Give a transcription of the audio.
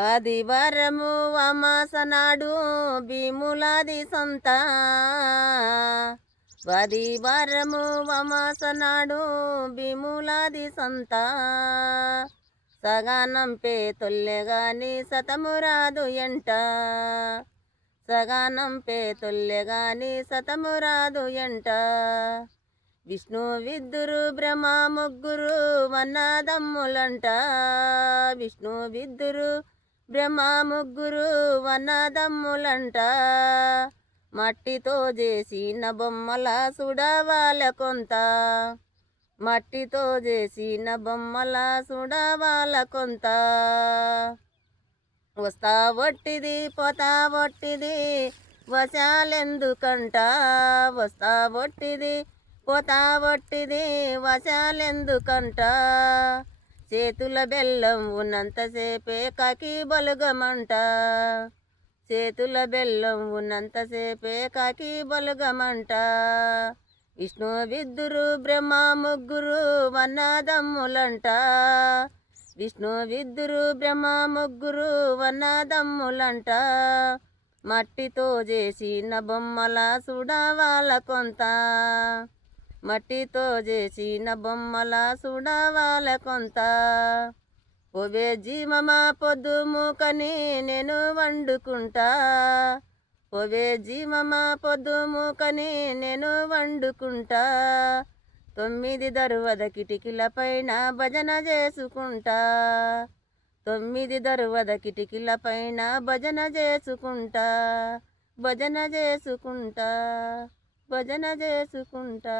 ఆదివారము అమాసనాడు భీములాది సంత. ఆదివారము అమాసనాడు భీములాది సంత. సగానంపే తొల్లెగాని సతమురాదు ఎంట. సగానంపే తొల్లెగాని సతమురాదు ఎంట. విష్ణు విద్దురు బ్రహ్మ ముగ్గురు వన్నదమ్ములంట. విష్ణు విద్దురు బ్రహ్మ ముగ్గురు వన్నదమ్ములంట. మట్టితో చేసిన బొమ్మల సుడవాల కొంత. మట్టితో చేసిన బొమ్మల సుడవాల కొంత. వస్తా ఒట్టిది పోతా ఒట్టిది వశాలెందుకంట. వస్తా ఒట్టిది పోతా ఒట్టిది వశాలెందుకంట. చేతుల బెల్లం ఉన్నంతసేపే కాకి బలుగమంట. చేతుల బెల్లం ఉన్నంతసేపే కాకి బలుగమంట. విష్ణు విద్దురు బ్రహ్మ ముగ్గురు వన్నదమ్ములంట. విష్ణు విద్దురు బ్రహ్మ ముగ్గురు వన్నదమ్ములంట. మట్టితో చేసిన బొమ్మల సుడవాల కొంత. మట్టితో చేసిన బొమ్మల సుడవాల కొంత. ఓవే జీమమ పొద్దు మూకని నేను వండుకుంటా. ఓవే జీమమ పొద్దు మూకని నేను వండుకుంటా. 9 దరువద కిటికీల పైన భజన చేసుకుంటా. 9 దరువద కిటికీల పైన భజన చేసుకుంటా. భజన చేసుకుంటా. భజన చేసుకుంటా.